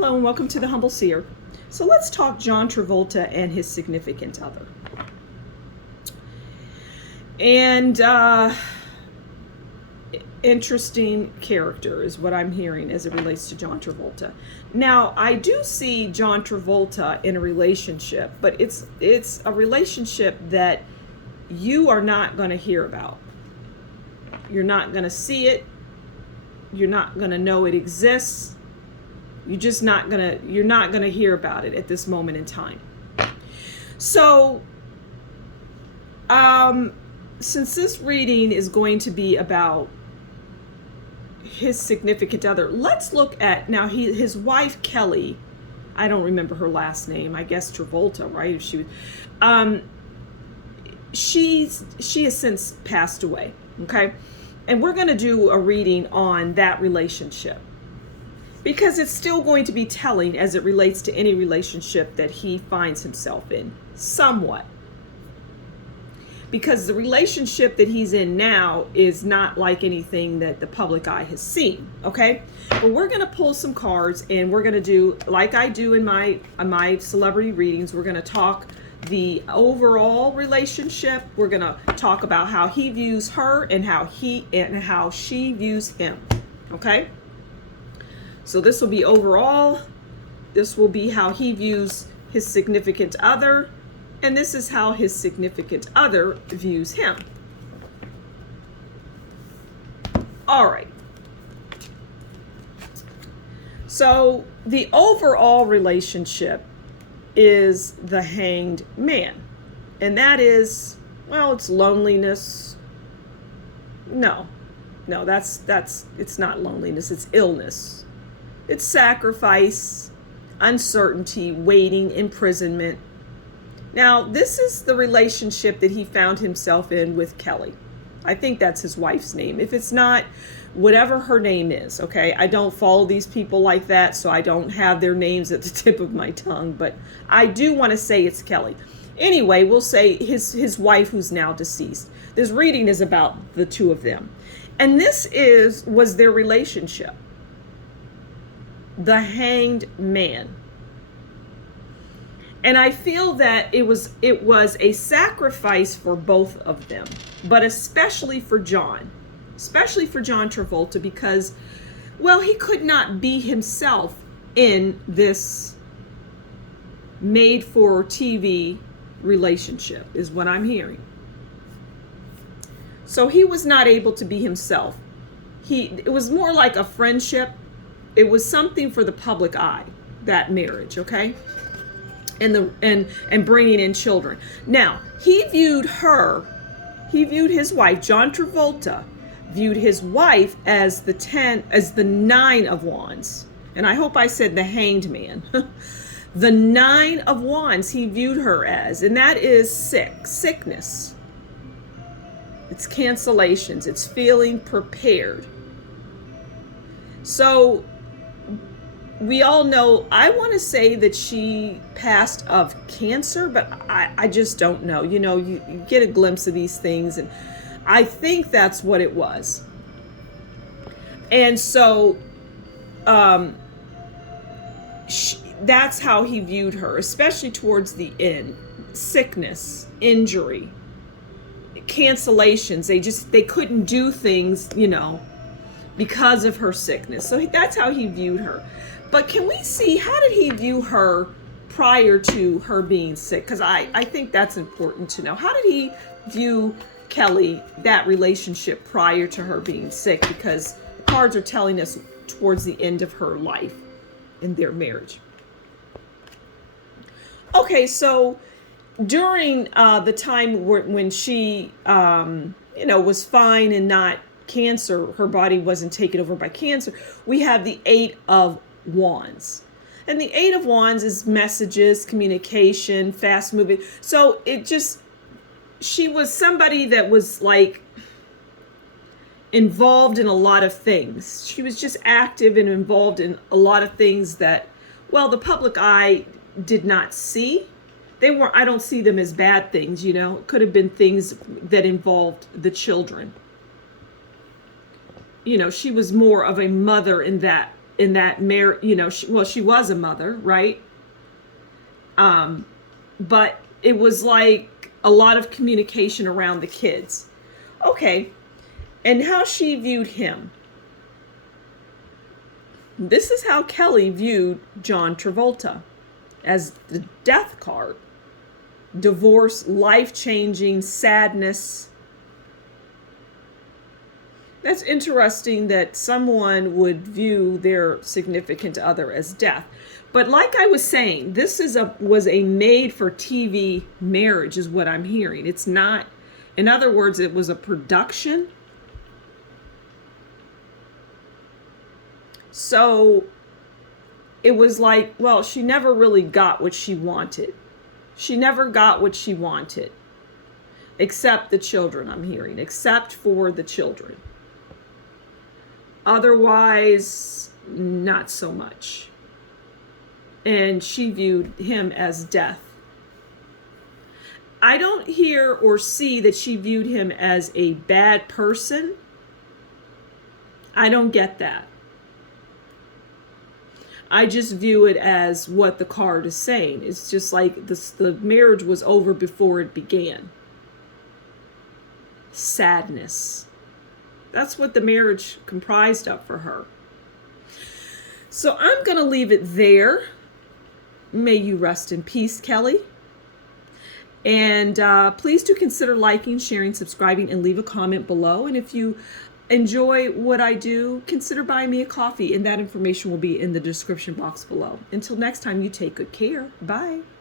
Hello and welcome to the Humble Seer. So let's talk John Travolta and his significant other. And interesting character is what I'm hearing as it relates to John Travolta. Now, I do see John Travolta in a relationship, but it's a relationship that you are not going to hear about. You're not going to see it. You're not going to know it exists. You're not going to hear about it at this moment in time. So, since this reading is going to be about his significant other, let's look at now his wife Kelly. I don't remember her last name. I guess Travolta, right? If she has since passed away. Okay, and we're going to do a reading on that relationship, because it's still going to be telling as it relates to any relationship that he finds himself in, somewhat. Because the relationship that he's in now is not like anything that the public eye has seen, okay? But we're going to pull some cards, and we're going to do, like I do in my celebrity readings, we're going to talk the overall relationship. We're going to talk about how he views her and how she views him, okay? So this will be overall. This will be how he views his significant other. And this is how his significant other views him. All right. So the overall relationship is the Hanged Man. And that is, well, it's loneliness. No, it's not loneliness. It's illness. It's sacrifice, uncertainty, waiting, imprisonment. Now, this is the relationship that he found himself in with Kelly. I think that's his wife's name. If it's not, whatever her name is, okay? I don't follow these people like that, so I don't have their names at the tip of my tongue, but I do want to say it's Kelly. Anyway, we'll say his wife, who's now deceased. This reading is about the two of them. And this was their relationship. The Hanged Man. And I feel that it was a sacrifice for both of them, but especially for John Travolta, because, well, he could not be himself in this made for TV relationship, is what I'm hearing. So he was not able to be himself. It was more like a friendship. It was something for the public eye, that marriage, okay? And bringing in children. Now, he viewed his wife, John Travolta, viewed his wife as the 9 of Wands. And I hope I said the Hanged Man. The 9 of Wands he viewed her as, and that is sickness. It's cancellations. It's feeling prepared. So we all know, I want to say that she passed of cancer, but I just don't know. You know, you get a glimpse of these things, and I think that's what it was. And so that's how he viewed her, especially towards the end. Sickness, injury, cancellations. They couldn't do things, because of her sickness. So that's how he viewed her. But can we see, how did he view her prior to her being sick? Because I think that's important to know. How did he view Kelly, that relationship prior to her being sick? Because the cards are telling us towards the end of her life in their marriage. Okay, so during the time when she, was fine and not cancer, her body wasn't taken over by cancer, we have the 8 of Wands. And the 8 of Wands is messages, communication, fast moving. So she was somebody that was like involved in a lot of things. She was just active and involved in a lot of things that, well, the public eye did not see. I don't see them as bad things, It could have been things that involved the children. She was more of a mother in that in that she was a mother, right? But it was like a lot of communication around the kids. Okay, and how she viewed him. This is how Kelly viewed John Travolta, as the death card. Divorce, life-changing, sadness. That's interesting that someone would view their significant other as death. But like I was saying, this was a made-for-TV marriage is what I'm hearing. It's not, in other words, it was a production. So it was like, well, she never really got what she wanted. She never got what she wanted. Except the children, I'm hearing. Except for the children. Otherwise, not so much. And she viewed him as death. I don't hear or see that she viewed him as a bad person. I don't get that. I just view it as what the card is saying. It's just like the marriage was over before it began. Sadness. That's what the marriage comprised of for her. So I'm going to leave it there. May you rest in peace, Kelly. And please do consider liking, sharing, subscribing, and leave a comment below. And if you enjoy what I do, consider buying me a coffee, and that information will be in the description box below. Until next time, you take good care. Bye.